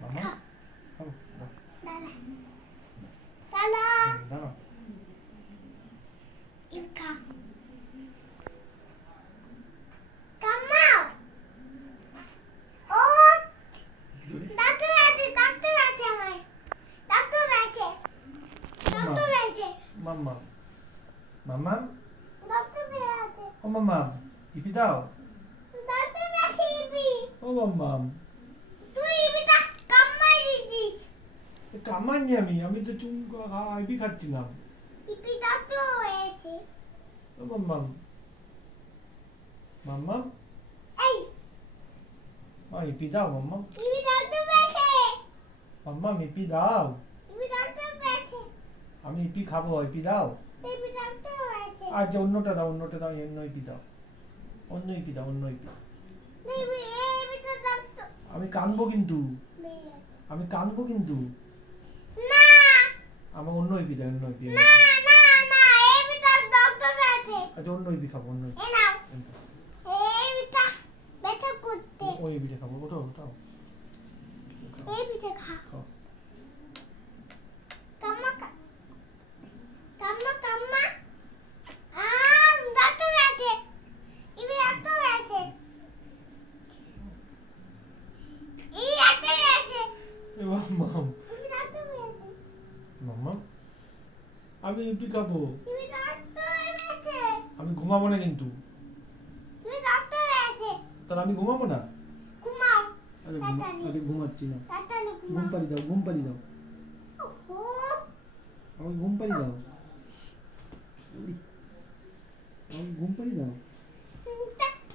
মামা খাও দাদা দাদা দাও ইকা কামাও ও ডাক্তার আছে আমার ডাক্তার আছে মামা মামা ডাক্তার আছে ও মামা ইপি দাও ডাক্তার আছে ইপি ও মামা তুই ইপিটা কামাই দিছিস কামাইনি আমি তো ইপি খাচ্ছিলাম ইপি ডাক্তার হয়েছে ও মামা মামা এই ইপি দাও মামা ইপি ডাক্তার আছে মামা ইপি দাও ইপি ডাক্তার আছে আমি ইপি খাবো ইপি দাও ইপি ডাক্তার আছে আচ্ছা অন্যটা দাও অন্য ইপি দাও অন্য ইপি ইপিটা ডাক্তার আমি কানবো কিন্তু না আমার অন্য ইপি দাও না ইপিটা ডাক্তার আছে আচ্ছা অন্য ইপি খাবো এ নাও ইপিটা ব্যথা করতে ওই ইপিটা খাবো ওটাও ইপিটা খা খাও কাম্মা ডাক্তার আছে ইপি ডাক্তার আছে ইপি ডাক্তার আছে এ মামা ইপি ডাক্তার আছে মামা আমি ইপি খাবো ইপি ডাক্তার আছে আমি ঘুমাবো না কিন্তু ইপি ডাক্তার আছে তাহলে আমি ঘুমাবো না ঘুমাও আরে ঘুমাচ্ছি না তাড়াতাড়ি ঘুম পাড়ি দাও ওহো আমাকে ঘুম পাড়ি দাও আমাকে ঘুম পাড়ি দাও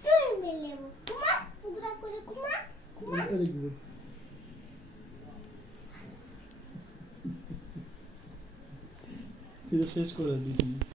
তুই মেলে ঘুমা পুরা করে ঘুমা দেখবো শেষ করে দিই